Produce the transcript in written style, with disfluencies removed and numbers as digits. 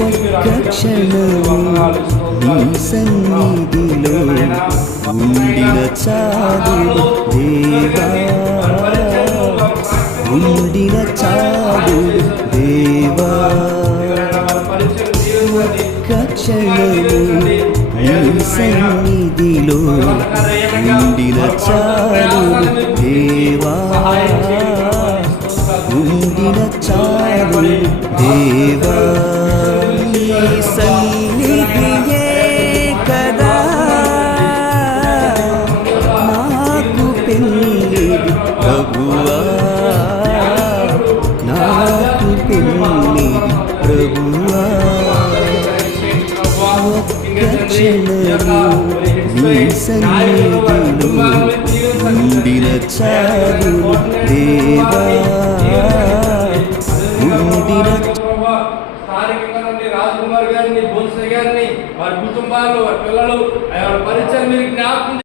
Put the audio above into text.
ఒక్క క్షణము నీ సన్నిధిలో ఉండిన చాలు దేవా, ఉండిన చాలు దేవా. ఒక్క క్షణము నీ సన్నిధిలో ఉండిన చాలు దేవా, ఉండిన చాలు దేవా. నీ సన్నిధియే కదా నాకు పెన్నిది ప్రభువా, నాకు పెన్నిది ప్రభువా. ఒక్క క్షణము నీ సన్నిధిలో ఉండిన చాలు దేవా, ఉండిన స్థానికంగా రాజ్ కుమార్ గారిని, బోల్సే గారిని, వారి కుటుంబాలు, వారి పిల్లలు, పరిచయం మీరు జ్ఞాపకం